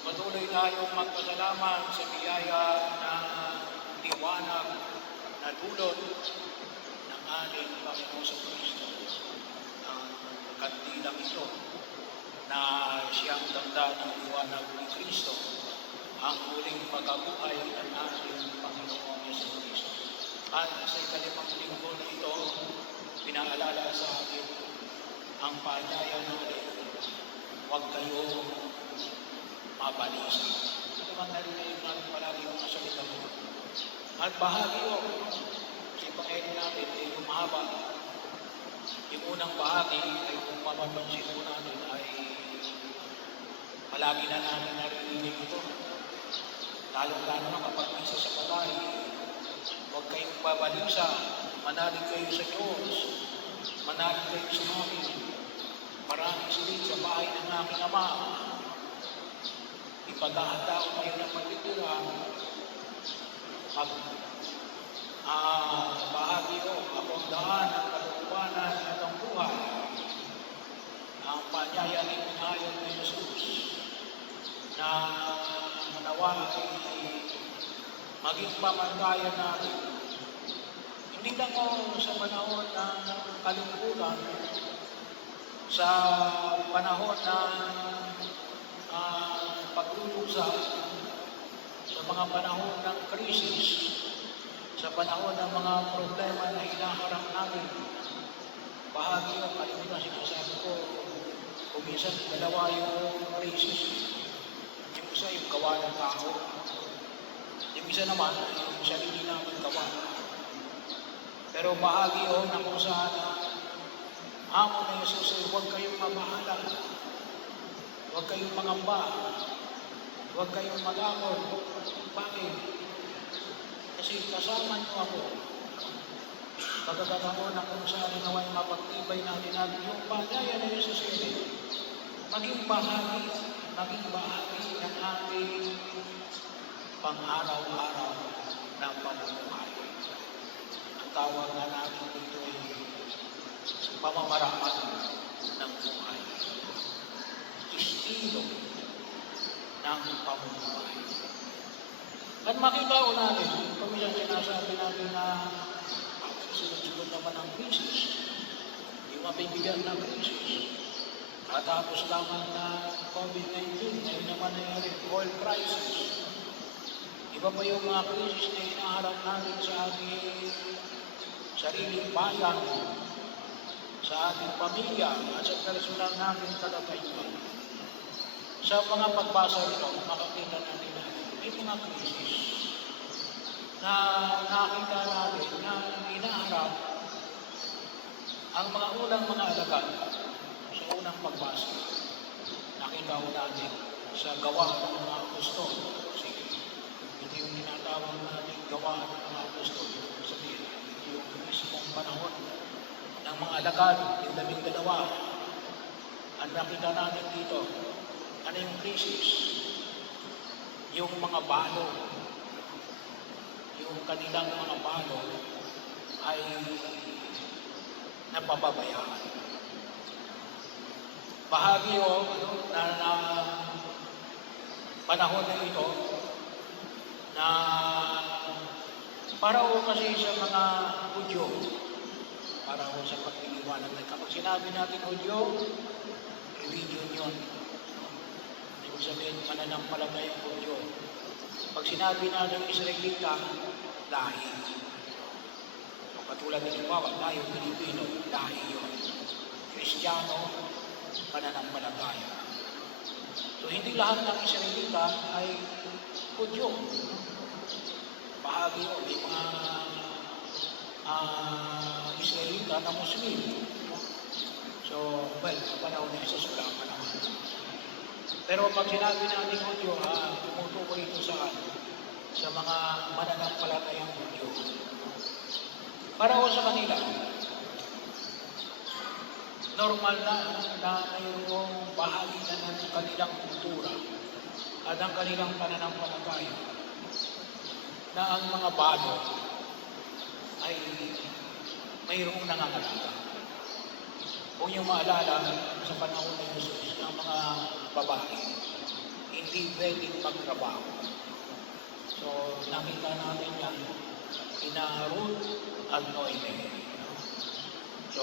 patuloy tayong magpasalamat sa biyaya ng liwanag na dulot ng ating Panginoon sa Kristo. Ang kandilang ito na siyang tanda ng liwanag ni Kristo, ang huling pagkabuhay ng ating Panginoon sa Kristo. At sa ikalimang linggo na ito, pinaalala sa atin ang paanyaya natin, huwag kayong mabalisa. Ito naman narinig natin palagi yung masalita mo. At bahagi yun, sa ipangyayin natin, ay yung mahaba. Yung unang bahagi ay kung mapapansin po natin ay palagi na natin narinig ito. Lalo-lalo na kapag isa sa patay, huwag kayong babalisa, manalig kayo sa Diyos, manalig kayo sa amin. Maraming silid sa bahay ng aking Ama. Ipagahanda ko kayo ng pagtitira. Bahagi ko, ako ang daan, ang katutuwanan at ang buhay. Ang paanyaya ni Pinayon ni Jesus na nawa ay maging pamantayan natin. Hindi lang o sa panahon ng kalungkutan, sa panahon ng pagluluksa, sa mga panahon ng krisis, sa panahon ng mga problema na hinaharap natin. Bahagi yung kalimutan, sinasabi ko, kung minsan dalawa yung krisis. Yung isa yung gawa ng tao. Yung isa naman, yung sarili namin gawa. Pero bahagi yun na kung saan amo na Jesus ay huwag kayong mamahalan, huwag kayong mangamba, huwag kayong mag-amor. Bakit? Kasi kasama niyo ako. Pagkakataon na kung saan naway mapagtibay natin at yung paanyaya na Jesus ay maging bahagi ng ating pang-araw-araw ng pamumuhay. Ang tawag na natin dito ay pamamaraan ng buhay. Estilo ng pamumuhay. At makita ko natin, paminsan sinasabi natin na sunod-sunod naman ang krisis, yung mabibigyan ng krisis. At tapos lamang na COVID-19, ngayon naman ay oil crisis. Iba pa yung mga krisis na hinaharap natin sa ating sariling bayan, sa ating pamilya, at sa personal natin kalagayan. Sa mga pagbasa nito, makakita natin na may mga krisis na nakita natin na hinaharap ang mga unang mga alagad sa unang pagbasa. Nakita ko natin sa gawa ng mga apostol. Ito yung tinatawag natin gawa ng mga apostol. Sabihin, ito yung mismong panahon ng mga alagad, yung 12. Ang nakita natin dito, ano yung krisis? Yung mga balo, yung kanilang mga balo ay napababayaan. Bahagi o na panahon na ito na para o kasi sa mga Hudyo, para o sa pagpiliwanag. Kapag sinabi natin Hudyo, religion yun. Ibig sabihin, mananampalatayang Hudyo. Pag sinabi natin Israelita, lahi. Katulad ng ibawa, tayo Pilipino, lahi yun. Kristiyano, pananampalataya. So, hindi lahat ng Israelita ay Hudyo. Bahagi yun, may mga Israelita na Muslim. So, panahon na isa sila ang panahon. Pero pag sinabi natin Hudyo, tumutukoy ito sa mga mananampalatayang Hudyo. Para ko sa kanila, normal na mayroong bahagi na ng kanilang kultura at ang kanilang pananampalataya na ang mga balo ay mayroong nangangalaga. Kung yung maalala sa panahon ng Jesus, ang mga babae, hindi pwedeng magtrabaho. So, nakita natin yan, Ruth at Noemi. So,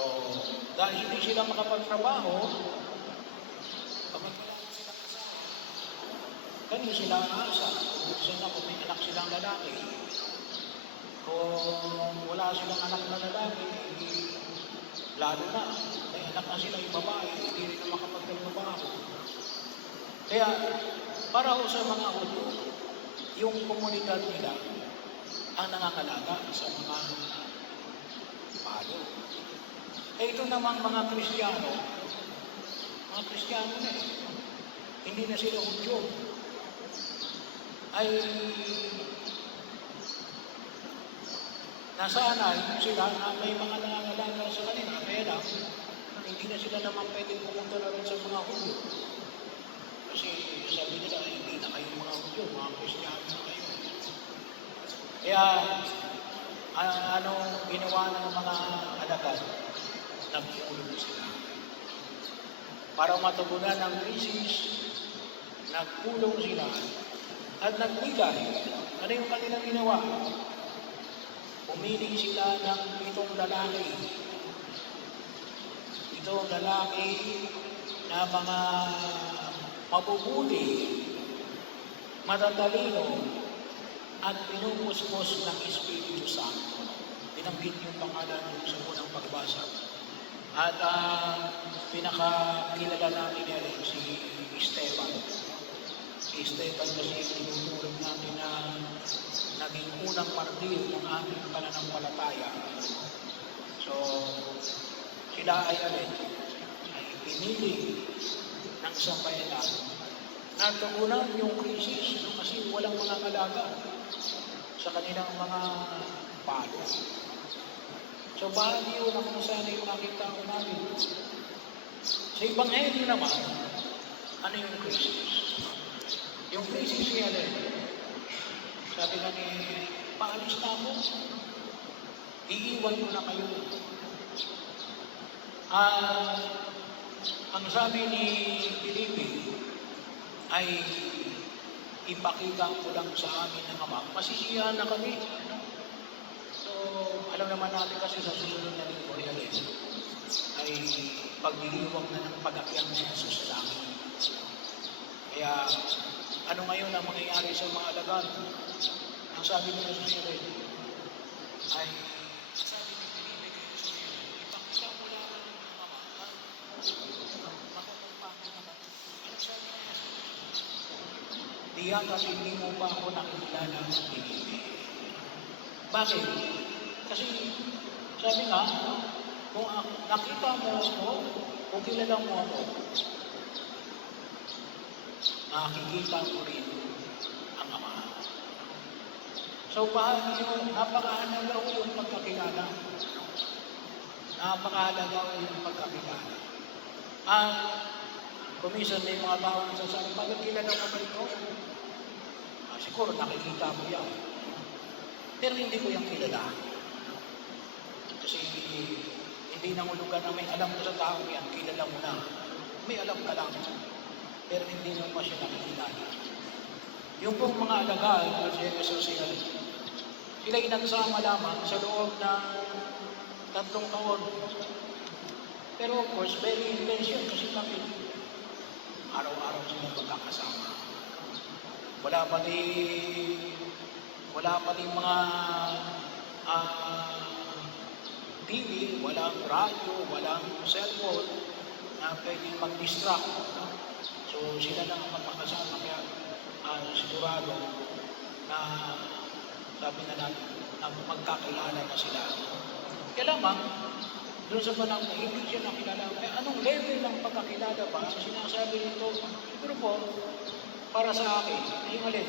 dahil hindi sila makapagtrabaho, kapag wala na silang asawa, ganun sila aasa. Kung may anak silang lalaki, kung wala silang anak na lalaki, lalo na, may anak na sila yung babae, hindi rin na makapagtrabaho. Kaya, para ho sa mga Hudyo, yung komunidad nila ang nangangalaga sa mga palo. Ito namang mga Kristiyano na hindi na sila Hudyo, ay nasanay sila na may mga nangangalaga sa kanila, kaya lang, hindi na sila naman pwedeng pumunta na rin sa mga Hudyo. Kasi sabi nila, hindi na kayong mga Hudyo, mga Kristiyano na kayo. Kaya, anong ginawa ng mga alagad? Nag-iulog sila. Para matugunan ng krisis, nagpulong sila at nagbigay. Ano yung kanilang ginawa? Pumili sila ng 7 lalaki. 7 lalaki na mga mabubuti, matatalino, at pinupuspos ng Espiritu Santo. Binanggit yung pangalan sa unang pagbasa. At pinakakilala natin yan si Esteban. Si Esteban kasi tinutulog natin na naging unang martir ng ating pananampalataya. So, sila ay pinili ng sambayanan na tugunan yung krisis kasi walang mga alaga sa kanilang mga palo. So, bahagi yun ang sana yung nakita ko namin. Sa Ebanghelyo naman, ano yung krisis? Yung krisis siya sabi nga ni, paalis na ako, iiwan ko na kayo. Ang sabi ni Felipe ay ipakita ko lang sa amin ng Ama, masisiyahan na kami. So, alam naman natin kasi sa susunod na linggo ay pagdiriwang na ng pag-akyat ni Jesus sa langit. Kaya, ano ngayon ang mangyayari sa mga alagad? Ang sabi ni Jesus ay, sabi ni Felipe kay Jesus, ipakita ko lang ng Ama, makapagpapagod na ba? Ano sabi ni Jesus? Diyan kasi hindi mo pa ako nakikilala sa Felipe. Bakit? Kasi sabi nga, kung nakita mo ako, kung kilala mo ako, makikita mo rin ang Ama. So, bahagi yun, napakahalaga ko yung pagkakilala. Napakahalaga ko yung pagkakilala. Kuminsan may mga tao na sasabi, bakit kilala mo ba ito? Siguro nakikita mo yan. Pero hindi ko yung kilala. Kasi hindi nangulugan na may alam ko sa tao yan, kilala mo na. May alam ka lang. Pero hindi mo pa siya nakikilala. Yung pong mga alagad, sila'y nagsama lamang sa loob ng 3 taon. Pero of course, very intention kasi kami. Araw-araw sila magkakasama. Wala pa din mga TV, walang radyo, walang cellphone na pwedeng mag-distract. So sila lang ang magkakasama. Kaya sigurado na sabi na natin na magkakilala na sila. Kaya lamang, doon sa panahon na hindi siya nakilala, anong level ng pagkakilala ba? So sinasabi nito, siguro po, para sa akin, yung alin,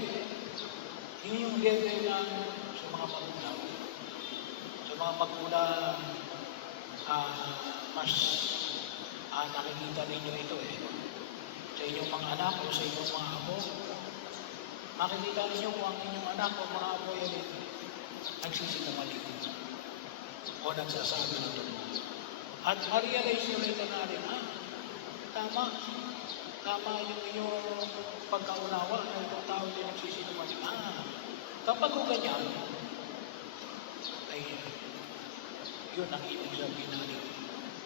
yun yung level na sa mga magulang. Sa mga magulang, mas nakikita ninyo ito sa inyong mga anak o sa inyong mga apo. Makikita ninyo kung ang inyong anak o mga apo yan nagsisinungaling o nagsasabi ng totoo. At ma-realize nyo ito na rin, tama. tama yung inyong pagkaunawa na itong tao din nagsisinungaling. Kapag ko ganyan, ay yun ang ibig sabihin natin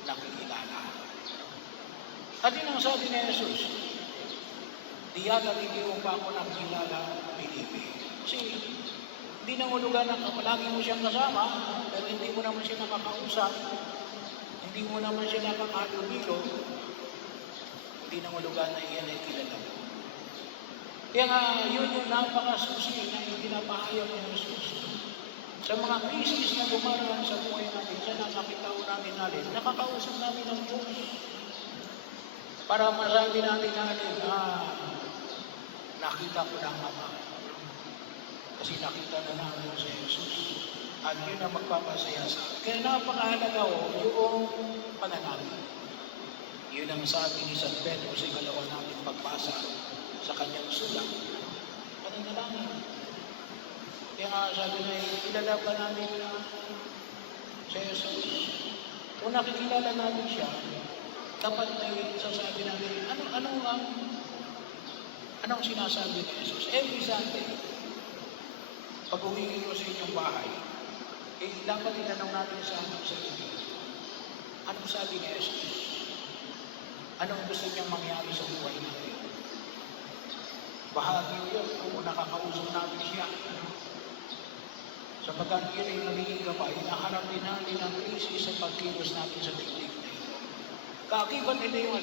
nakikilala. At yun ang sabi ni Jesus, di yata hindi mo pa ako nakikilala, Pilipi. Kasi hindi nangulugan na lagi mo siyang kasama, pero hindi mo naman siya nakakausap, hindi mo naman siya nakakahalubilo, hindi nangulugan na iyan ay kilala mo. Kaya nga, yun yung napakasusi na ipinapahayag ng Jesus. Sa mga crisis na dumaraan sa buhay natin, sa nakakita natin natin, nakakausap namin ng Diyos. Para masabi natin nakita ko lang Ama. Kasi nakita na namin si Jesus. At yun ang magpapasaya sa akin. Kaya napakahalaga yung panalangin. Yun ang sabi ni San Pedro sa ikalawa natin pagbasa sa kanyang sulat. Panalangin. Kaya nga sabi na kilala pa namin si Jesus. Kung nakikilala namin siya, dapat may sasabi namin, anong sinasabi ni Jesus? Every Sunday, pag uwi ko sa inyong bahay, dapat itanong natin sa sarili. Anong sabi ni Jesus? Anong gusto niyang mangyari sa buhay natin? Bahagi yun kung nakakausap natin siya. Sapagkat yun ay magiging gabay, naharap din natin ang krisis sa pagkilos natin sa daigdig na ito. Kaakibat nito yung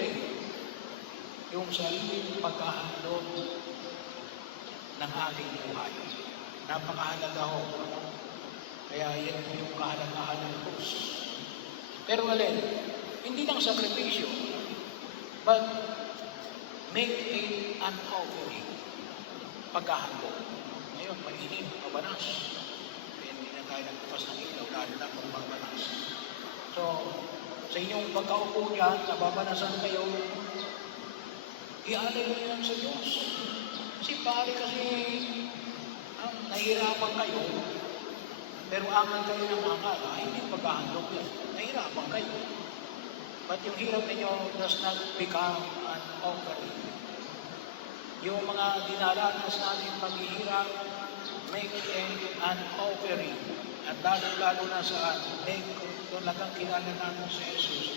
yung sariling pagkahandog ng ating buhay. Napakahalaga ho. Kaya yan po yung kahalagahan ng krus. Pero hindi lang sakripisyo, but make it an offering. Pagkahandog. Ngayon, mainit, mabanas. Kaya hindi na tayo nagpupas ng ilaw, lalo na kung mabanas. So, sa inyong pagkaupo niyan, nababanasan kayo, ialay mo yan sa Diyos. Kasi nahihirapan kayo, pero angan kayo ng akala, hindi pagkahandog yan. Nahihirapan kayo. But yung hirap ninyo does not become an offering. Yung mga dinaranas natin paghihirap, make it an offering. At lalo na sa make kung nakakilala natin sa Jesus,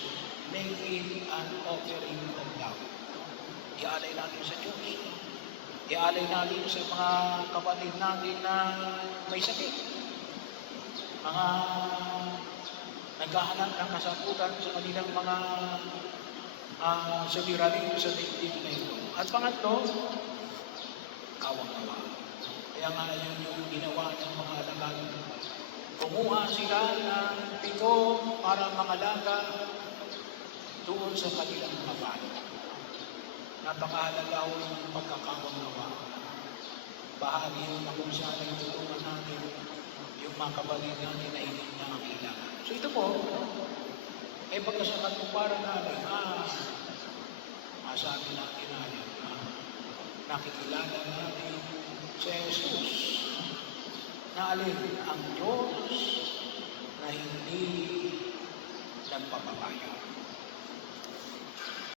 make it an offering of love. Ialay natin sa Diyos. Ialay natin sa mga kapatid natin na may sakit. Mga naghahanap ng kasagutan sa kanilang mga suliranin sa daigdig na ito. At pangatlo, kawang-kawa. Kaya nga yun yung ginawa ng mga alagad. Kumuha sila ng pito para mangalaga doon sa kanilang mga bahay. Napakahalaga yung pagkakawang-kawa. Bahagi yun na kung saan ay tulungan natin yung mga kapatid natin na hindi nakakilala. So ito po, ay pagkasakat mo para natin, masabi natin nakikilala natin si Jesus na ang Diyos na hindi nagpapabayo.